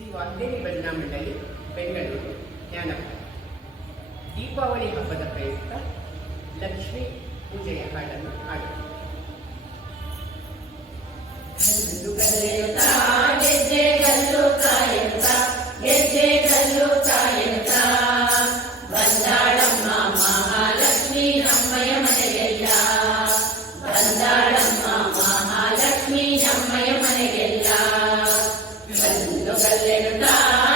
ಶ್ರೀ ವಾಗ್ದೇವಿ ಭಜನಾ ಮಂಡಳಿ ಬೆಂಗಳೂರು. ಜ್ಞಾನಪೀಠ ದೀಪಾವಳಿ ಹಬ್ಬದ ಪ್ರಯುಕ್ತ ಲಕ್ಷ್ಮಿ ಪೂಜೆಯ ಹಾಡನ್ನು ಹಾಡುತ್ತದೆ Delta.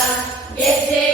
San, desde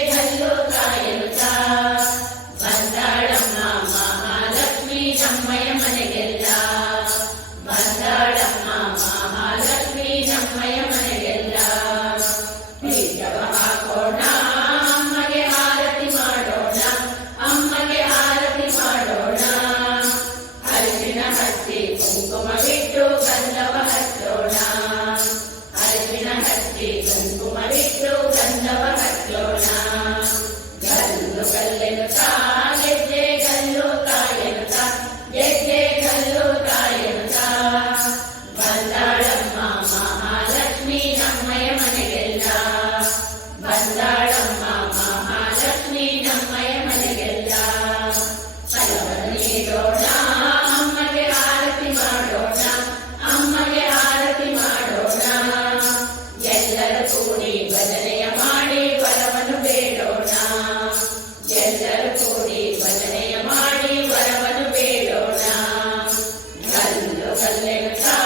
Let's